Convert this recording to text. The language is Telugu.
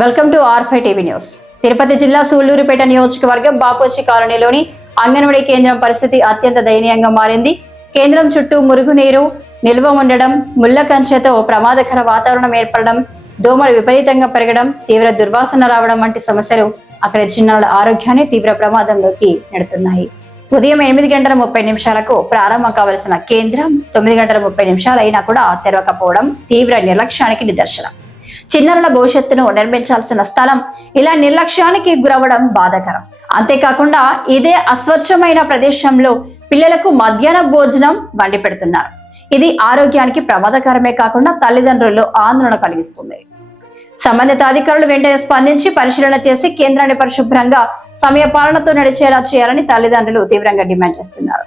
Welcome to R5 TV news. Tirupati జిల్లా సూళ్లూరుపేట నియోజకవర్గం బాపోచి కాలనీలోని అంగన్వాడీ కేంద్రం పరిస్థితి అత్యంత దయనీయంగా మారింది. కేంద్రం చుట్టూ మురుగునీరు నిల్వ ఉండడం, ముళ్ల కంచెతో ప్రమాదకర వాతావరణం ఏర్పడడం, దోమలు విపరీతంగా పెరగడం, తీవ్ర దుర్వాసన రావడం వంటి సమస్యలు అక్కడ చిన్నారుల ఆరోగ్యాన్ని తీవ్ర ప్రమాదంలోకి నెడుతున్నాయి. ఉదయం 8:30 ప్రారంభం కావలసిన కేంద్రం 9:30 అయినా కూడా తెరవకపోవడం తీవ్ర నిర్లక్ష్యానికి నిదర్శనం. చిన్నారుల భవిష్యత్తును నిర్మించాల్సిన స్థలం ఇలా నిర్లక్ష్యానికి గురవడం బాధాకరం. అంతేకాకుండా ఇదే అస్వచ్ఛమైన ప్రదేశంలో పిల్లలకు మధ్యాహ్న భోజనం వండి పెడుతున్నారు. ఇది ఆరోగ్యానికి ప్రమాదకరమే కాకుండా తల్లిదండ్రుల్లో ఆందోళన కలిగిస్తుంది. సంబంధిత అధికారులు వెంటనే స్పందించి పరిశీలన చేసి కేంద్రాన్ని పరిశుభ్రంగా సమయపాలనతో నడిచేలా చేయాలని తల్లిదండ్రులు తీవ్రంగా డిమాండ్ చేస్తున్నారు.